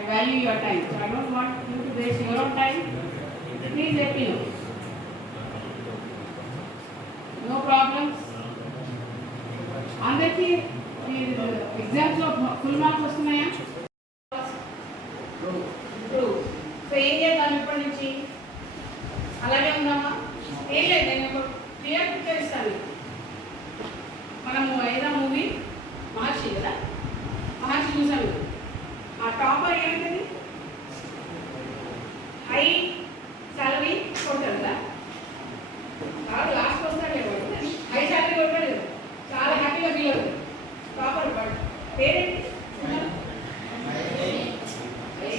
I value your time. So I don't want you to waste your own time. Please let me know. No problems. అందరికీ మీరు ఎగ్జామ్స్లో full marks వస్తున్నాయా? So ఏం చేద్దాం ఇప్పటి నుంచి? అలాగే ఉందామా? ఏం లేదు, నేను ఒక క్లియర్ పిక్చర్ ఇస్తాను. మనము ఏదో మూవీ మహర్షి కదా, మహర్షి చూసాము. ఆ టాపర్ ఏంటది? హై సాలరీ కొట్టారు కదా, కాదు లాస్ట్ వస్తాడు లేవాడు, హై సాలరీ కొట్టాడు కదా, చాలా హ్యాపీగా ఫీల్ అవుతుంది టాపర్. బట్ పేరేంటి?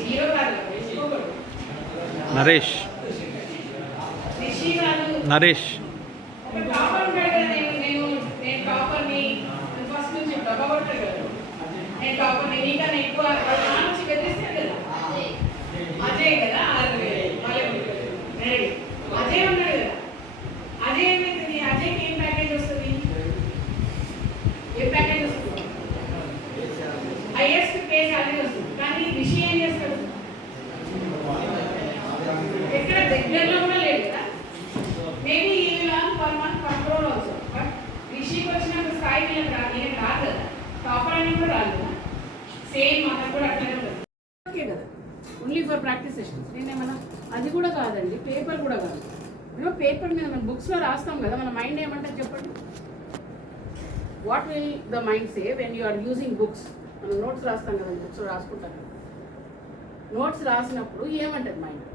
హీరో కాదు, నరేష్. రిషి కాదు, నరేష్. ఒక టాపర్ ఉంటాడు కదా. నేను టాపర్ని ఫస్ట్ నుంచి డబ్బా కొట్టాడు కదా, నేను టాపర్ని, నీకన్నా ఎక్కువ నుంచి బెదిరిస్తాడు కదా. అజయ్ కదా, అజయ్ ఉన్నాడు కదా. అజయ్ ఏమవుతుంది? అజయ్కి ఏం ప్యాకేజ్ వస్తుంది? ఏ ప్యాకేజ్ వస్తుంది? హైయెస్ట్ పే శాలరీ వస్తుంది. కానీ రిషి ఏం చేస్తాడు? ఎక్కడ దగ్గరలో కూడా లేదు కదా. మేబీ ఈ will per month control also. But రిషికి వచ్చినంత స్థాయి వీళ్ళకి రాదు కదా. టాపర్ అని కూడా రాదు కదా. సేమ్ మనకు కూడా అట్లనే ఉంటుంది. ఓకే కదా, ఓన్లీ ఫర్ ప్రాక్టీస్ సెషన్స్. నేనేమన్నా అది కూడా కాదండి, పేపర్ కూడా కాదు. పేపర్ మీద మనం బుక్స్లో రాస్తాం కదా, మన మైండ్ ఏమంటారు చెప్పండి? What will the mind say when you are using books? మనం నోట్స్ రాస్తాం కదా, బుక్స్లో రాసుకుంటాం కదా. నోట్స్ రాసినప్పుడు ఏమంటుంది మైండ్?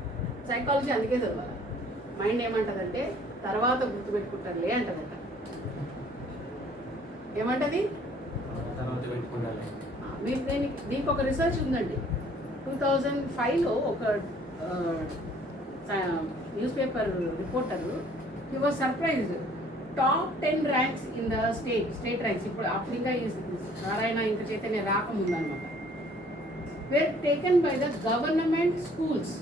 సైకాలజీ అందుకే చదవాలి. మైండ్ ఏమంటుందంటే తర్వాత గుర్తుపెట్టుకుంటారులే అంటదంట. ఏమంటది? మీరు దీనికి ఒక రీసెర్చ్ ఉందండి. 2005లో ఒక newspaper reporter, he was surprised. Top 10 ranks in the state ranks, ఇప్పుడు అప్పుడు ఇంకా నారాయణ ఇంకా చైతన్య రాకముందనమాట, were taken by the government schools.